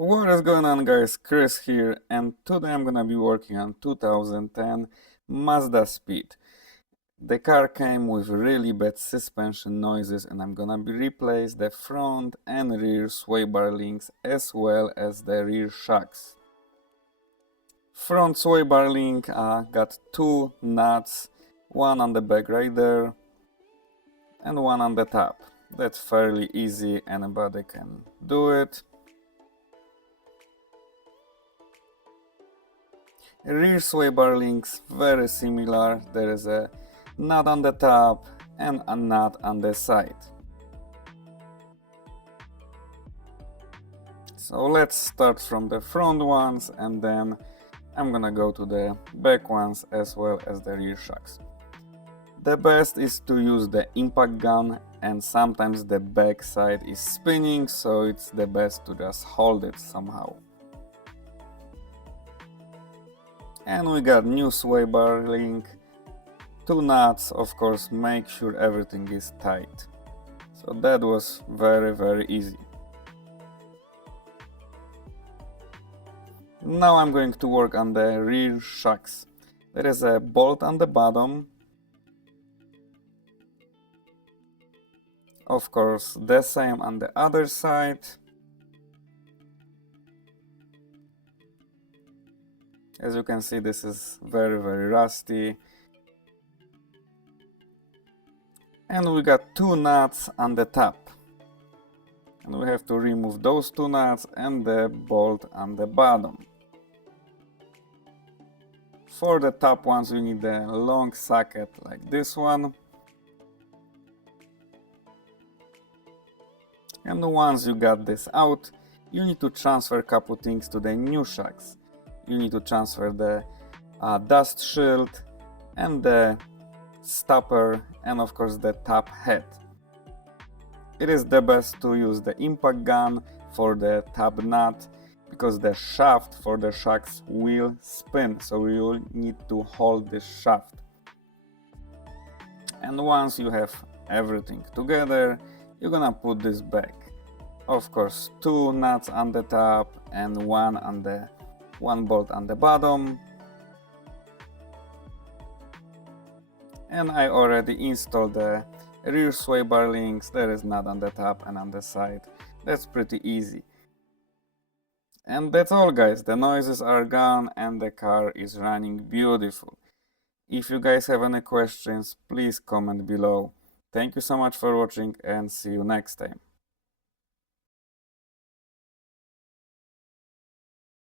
What is going on, guys? Chris here, and today I'm gonna be working on 2010 Mazdaspeed. The car came with really bad suspension noises, and I'm gonna be replace the front and rear sway bar links as well as the rear shocks. Front sway bar link got two nuts, one on the back right there and one on the top. That's fairly easy, anybody can do it. Rear sway bar links very similar. There is a nut on the top and a nut on the side. So let's start from the front ones, and then I'm gonna go to the back ones as well as the rear shocks. The best is to use the impact gun, and sometimes the back side is spinning, so it's the best to just hold it somehow. And we got new sway bar link, two nuts, of course, make sure everything is tight. So that was very easy. Now I'm going to work on the rear shocks. There is a bolt on the bottom. Of course, the same on the other side. As you can see, this is very rusty. And we got two nuts on the top. And we have to remove those two nuts and the bolt on the bottom. For the top ones, we need a long socket like this one. And once you got this out, you need to transfer a couple things to the new shocks. You need to transfer the dust shield and the stopper and of course the top head. It is the best to use the impact gun for the top nut because the shaft for the shocks will spin, so you will need to hold this shaft. And once you have everything together, you're gonna put this back. Of course, two nuts on the top and one bolt on the bottom. And I already installed the rear sway bar links. There is nut on the top and on the side. That's pretty easy. And that's all, guys. The noises are gone and the car is running beautiful. If you guys have any questions, please comment below. Thank you so much for watching and see you next time.